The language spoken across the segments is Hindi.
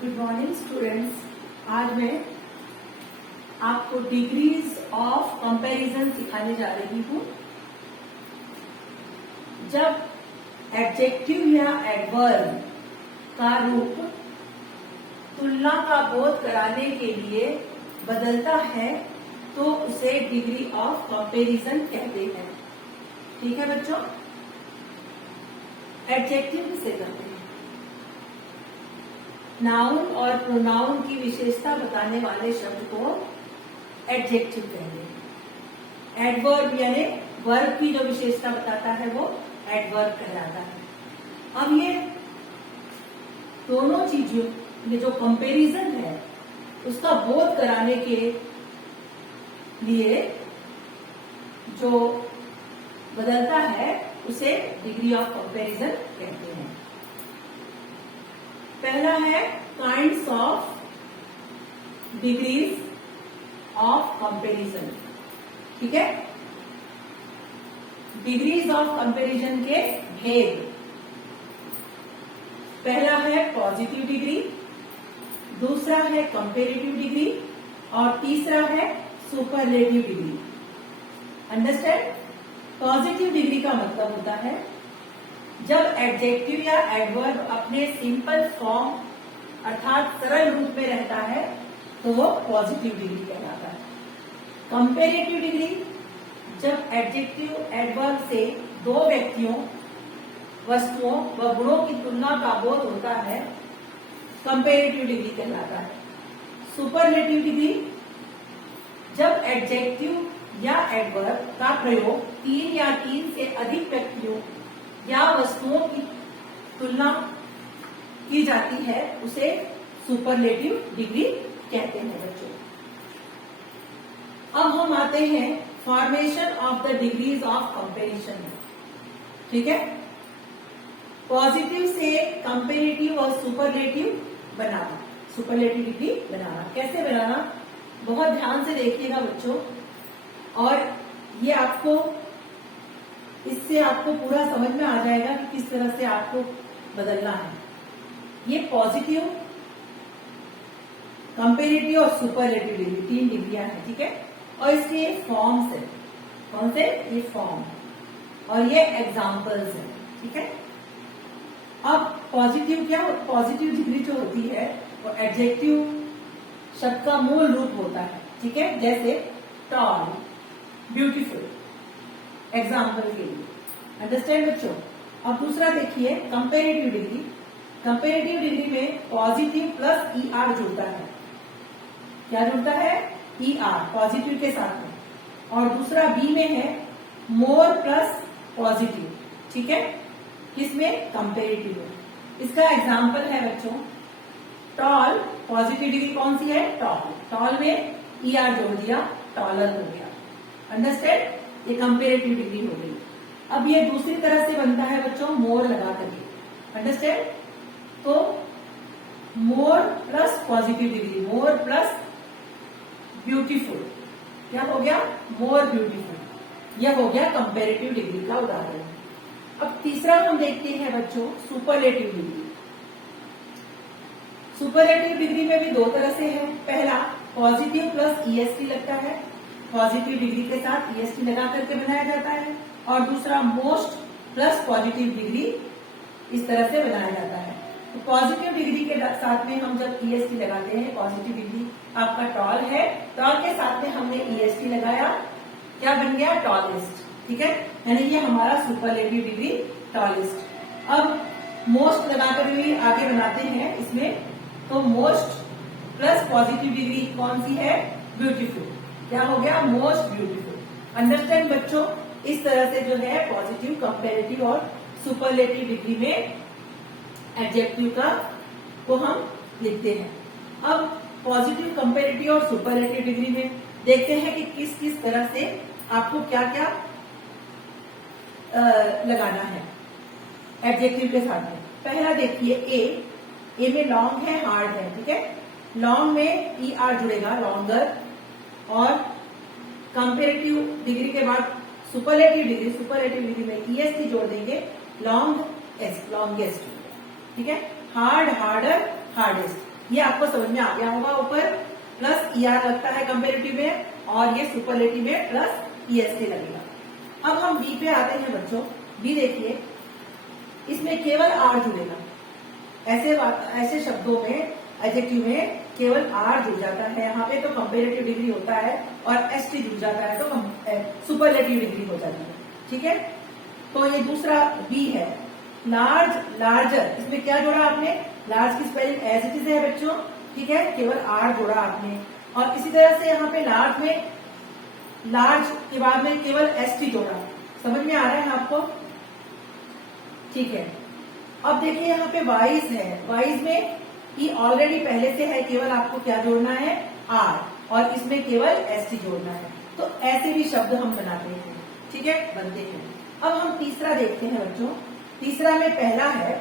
Good morning students. आज मैं आपको डिग्रीज ऑफ कंपैरिजन सिखाने जा रही हूँ। जब एडजेक्टिव या एडवर्ब का रूप तुलना का बोध कराने के लिए बदलता है तो उसे डिग्री ऑफ कंपैरिजन कहते हैं। ठीक है बच्चों, एडजेक्टिव किसे कहते हैं? नाउन और प्रोनाउन की विशेषता बताने वाले शब्द को एडजेक्टिव कहते हैं। एडवर्ब यानी वर्ब की जो विशेषता बताता है वो एडवर्ब कहलाता है। अब ये दोनों चीजों ये जो कंपैरिजन है उसका बोध कराने के लिए जो बदलता है उसे डिग्री ऑफ कंपैरिजन कहते हैं। पहला है kinds of degrees of comparison. ठीक है, डिग्रीज ऑफ कंपैरिजन के भेद। पहला है पॉजिटिव डिग्री, दूसरा है कंपैरेटिव डिग्री और तीसरा है superlative degree. Understand? Positive degree का मतलब होता है जब एडजेक्टिव या एडवर्ब अपने सिंपल फॉर्म अर्थात सरल रूप में रहता है तो वो पॉजिटिव डिग्री कहलाता है। कंपैरेटिव डिग्री जब एडजेक्टिव एडवर्ब से दो व्यक्तियों, वस्तुओं व गुणों की तुलना का बोध होता है, कंपैरेटिव डिग्री कहलाता है। सुपरलेटिव डिग्री जब एडजेक्टिव या एडवर्ब का प्रयोग तीन या तीन से अधिक व्यक्तियों या वस्तुओं की तुलना की जाती है उसे सुपरलेटिव डिग्री कहते हैं बच्चों। अब हम आते हैं formation of the degrees of comparison. ठीक है, पॉजिटिव से कंपैरेटिव और सुपरलेटिव बनाना, सुपरलेटिव डिग्री बनाना। कैसे बनाना, बहुत ध्यान से देखिएगा बच्चों, और ये आपको इससे आपको पूरा समझ में आ जाएगा कि किस तरह से आपको बदलना है। ये पॉजिटिव, कंपैरेटिव और सुपरलेटिव डिग्री तीन डिग्रियां हैं। ठीक है, और इसके फॉर्म्स है। कौन से? ये फॉर्म और ये एग्जाम्पल्स है। ठीक है, अब पॉजिटिव क्या? पॉजिटिव डिग्री जो होती है वो एडजेक्टिव शब्द का मूल रूप होता है। ठीक है, जैसे टॉल, ब्यूटीफुल, एग्जाम्पल के लिए। अंडरस्टैंड बच्चों? अब दूसरा देखिए कंपैरेटिव डिग्री। कंपैरेटिव डिग्री में पॉजिटिव प्लस ईआर जुड़ता है। क्या जुड़ता है? ईआर, पॉजिटिव के साथ में। और दूसरा बी में है मोर प्लस पॉजिटिव। ठीक है, किसमें? कंपैरेटिव में। इसका एग्जाम्पल है बच्चों टॉल, पॉजिटिव डिग्री कौन सी है? टॉल। टॉल में ईआर जोड़ दिया, टॉलर हो गया। अंडरस्टैंड? ये कंपैरेटिव डिग्री हो गई। अब ये दूसरी तरह से बनता है बच्चों मोर लगा करके। अंडरस्टैंड? तो मोर प्लस पॉजिटिव डिग्री, मोर प्लस ब्यूटीफुल, क्या हो गया? More beautiful. यह हो गया कंपैरेटिव डिग्री का उदाहरण। अब तीसरा हम देखते हैं बच्चों सुपरलेटिव डिग्री। सुपरलेटिव डिग्री में भी दो तरह से है। पहला पॉजिटिव प्लस ईएसटी लगता है, पॉजिटिव डिग्री के साथ ईएसटी लगा करके बनाया जाता है। और दूसरा मोस्ट प्लस पॉजिटिव डिग्री, इस तरह से बनाया जाता है। तो पॉजिटिव डिग्री के साथ में हम जब ईएसटी लगाते हैं, पॉजिटिव डिग्री आपका टॉल है, टॉल के साथ में हमने ईएसटी लगाया, क्या बन गया? टॉलेस्ट। ठीक है, यानी ये हमारा सुपरलेटिव डिग्री टॉलेस्ट। अब मोस्ट लगाकर भी आगे बनाते हैं इसमें, तो मोस्ट प्लस पॉजिटिव डिग्री कौन सी है? ब्यूटीफुल। क्या हो गया? Most beautiful. अंडरस्टैंड बच्चों? इस तरह से जो है पॉजिटिव, कंपैरेटिव और सुपरलेटिव डिग्री में एडजेक्टिव का को हम लिखते हैं। अब पॉजिटिव, कंपैरेटिव और सुपरलेटिव डिग्री में देखते हैं कि किस किस तरह से आपको क्या क्या लगाना है एडजेक्टिव के साथ में। पहला देखिए ए में लॉन्ग है, हार्ड है। ठीक है, लॉन्ग में ई आर जुड़ेगा, लॉन्गर। और कंपैरेटिव डिग्री के बाद सुपरलेटिव डिग्री, सुपरलेटिव डिग्री में ईएसटी जोड़ देंगे, लॉन्ग एस, लॉन्गेस्ट। ठीक है, हार्ड, हार्डर, हार्डेस्ट। ये आपको समझ में आ गया होगा। ऊपर प्लस ER लगता है कंपेरेटिव में, और ये सुपरलेटिव में प्लस EST लगेगा। अब हम बी पे आते हैं बच्चों। बी देखिए, इसमें केवल R जुड़ेगा। ऐसे शब्दों में, एडजेक्टिव में केवल R जुड़ जाता है। यहाँ पे तो कंपेरेटिव डिग्री होता है, और ST जुड़ जाता है तो सुपरलेटिव डिग्री हो जाती है। ठीक है, तो ये दूसरा बी है। लार्ज, लार्जर, इसमें क्या जोड़ा आपने? लार्ज की स्पेलिंग एज इट इज है बच्चों। ठीक है, केवल R जोड़ा आपने। और इसी तरह से यहाँ पे लार्ज में, लार्ज के बाद में केवल ST जोड़ा। समझ में आ रहा है आपको? ठीक है, अब देखिए यहाँ पे वाइज है। वाइज में ई ऑलरेडी पहले से है, केवल आपको क्या जोड़ना है? R, और इसमें केवल ST जोड़ना है। तो ऐसे भी शब्द हम बनाते हैं। ठीक है, बनते हैं। अब हम तीसरा देखते हैं बच्चों। तीसरा में पहला है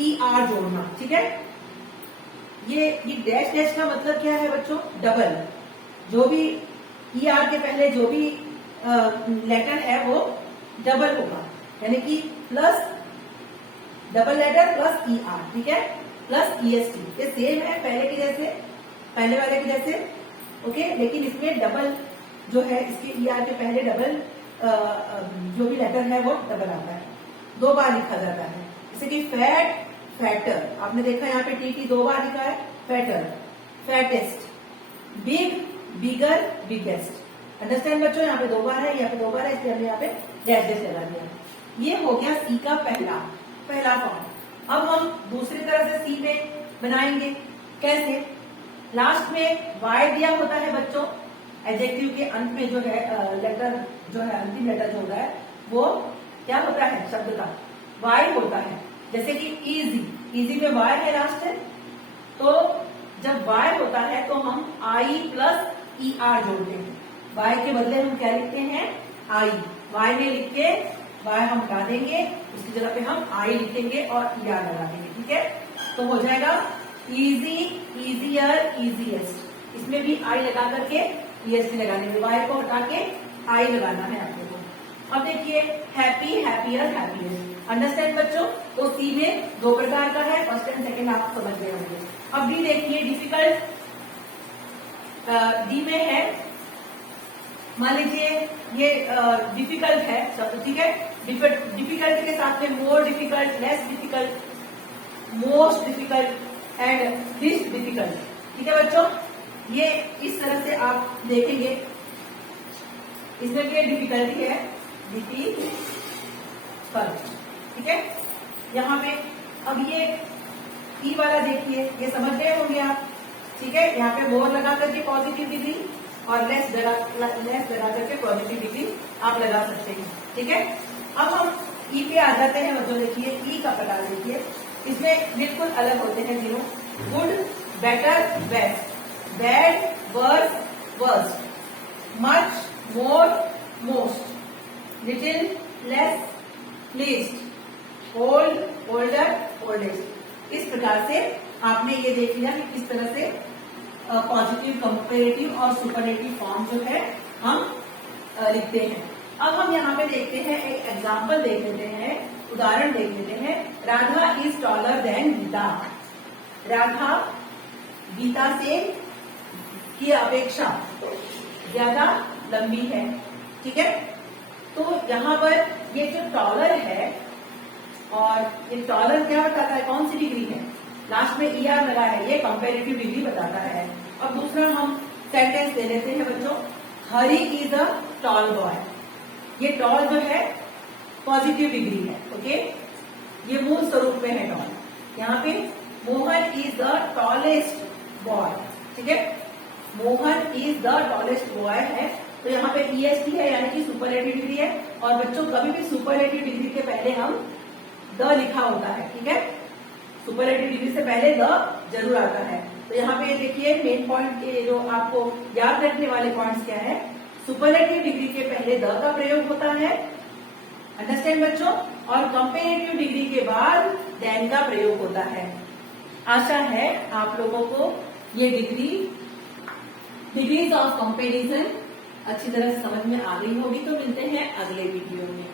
ER जोड़ना। ठीक है, ये डैश डैश का मतलब क्या है बच्चों? डबल। जो भी ER के पहले जो भी लेटर है वो डबल होगा, यानी कि plus double letter plus ER। ठीक है, प्लस EST। ये सेम है पहले के जैसे, पहले वाले के जैसे। ओके, लेकिन इसमें डबल जो है, इसके ER के पहले डबल जो भी लेटर है वो डबल आता है, 2 बार लिखा जाता है। जैसे कि फैट, फैटर, आपने देखा यहाँ पे TT 2 बार लिखा है। फैटर, फैटेस्ट, बिग, बिगर, बिगेस्ट। अंडरस्टैंड बच्चों? यहाँ पे 2 बार है, यहाँ पे 2 बार है, इसलिए हमने यहाँ पे डैश डैश लगा दिया। ये हो गया सी का पहला फॉर्म। अब हम दूसरी तरह से सी में बनाएंगे। कैसे? लास्ट में वाई दिया होता है बच्चों। एडजेक्टिव के अंत में जो है लेटर जो है, अंतिम लेटर जो होता है वो क्या होता है? शब्द का वाई होता है। जैसे कि इजी, इजी में वाई है लास्ट है, तो जब वाई होता है तो हम आई प्लस ER जोड़ते हैं। वाई के बदले हम क्या लिखते हैं? आई। वाई में लिख के वाई हम हटा देंगे, उसकी जगह पे हम आई लिखेंगे और ER लगा देंगे। ठीक है, तो हो जाएगा इजी, इजियर, इजीएस्ट। इसमें भी आई लगा करके EST लगा देंगे। वाई को हटा के आई लगाना है आप लोगों को। अब देखिए हैप्पी, हैप्पियर, हैप्पीएस्ट। अंडरस्टैंड बच्चों? तो सी में 2 प्रकार का है, फर्स्ट एंड सेकंड आप समझ गए होंगे। अब डी देखिए, डिफिकल्ट। डी में है, मान लीजिए ये डिफिकल्ट है शब्द। ठीक है, डिफिकल्ट के साथ में more difficult, less difficult, most difficult and list difficult. ठीक है बच्चों, ये इस तरह से आप देखेंगे। इसमें क्या डिफिकल्टी है? डिफिकल्ट। ठीक है, यहाँ पे अब ये ई वाला देखिए, ये समझ गए होंगे आप। ठीक है, यहाँ पे मोर लगा करके पॉजिटिव डिग्री और लेस लगा करके पॉजिटिव डिग्री आप लगा सकते हैं। ठीक है, अब हम ई पे आ जाते हैं। जो देखिए ई का प्रकार देखिए, इसमें बिल्कुल अलग होते हैं तीनों। Good, better, best, bad, worse, worst, much, more, most, little, less, least, old, older, oldest. इस प्रकार से आपने ये देख लिया कि किस तरह से पॉजिटिव, कंपेरेटिव और सुपरलेटिव फॉर्म जो है हम लिखते हैं। अब हम यहाँ पे देखते हैं, एक एग्जाम्पल देख लेते हैं, उदाहरण देख लेते हैं। Radha is taller than Geeta. Radha Geeta से की अपेक्षा ज्यादा लंबी है। ठीक है, तो यहाँ पर ये जो टॉलर है, और ये टॉलर क्या बताता है? कौन सी डिग्री है? लास्ट में ER लगा है, ये कंपेरेटिव डिग्री बताता है। अब दूसरा हम सेंटेंस ले लेते हैं बच्चों। हरी इज अ टॉल बॉय। ये टॉल जो है पॉजिटिव डिग्री है। ओके, ये मूल स्वरूप में है टॉल। यहाँ पे Mohan is the tallest boy. ठीक है, Mohan is the tallest boy है, तो यहाँ पे EST है, यानी कि सुपरलेटिव डिग्री है। और बच्चों कभी भी सुपरलेटिव डिग्री के पहले हम द लिखा होता है। ठीक है, सुपरलेटिव डिग्री से पहले द जरूर आता है। तो यहाँ पे देखिए मेन पॉइंट के जो आपको याद रखने वाले पॉइंट्स क्या है? सुपरलेटिव डिग्री के पहले द का प्रयोग होता है, अंडरस्टैंड बच्चों, और कंपेरेटिव डिग्री के बाद देन का प्रयोग होता है। आशा है आप लोगों को ये डिग्रीज ऑफ कंपेरिजन अच्छी तरह से समझ में आ गई होगी। तो मिलते हैं अगले वीडियो में।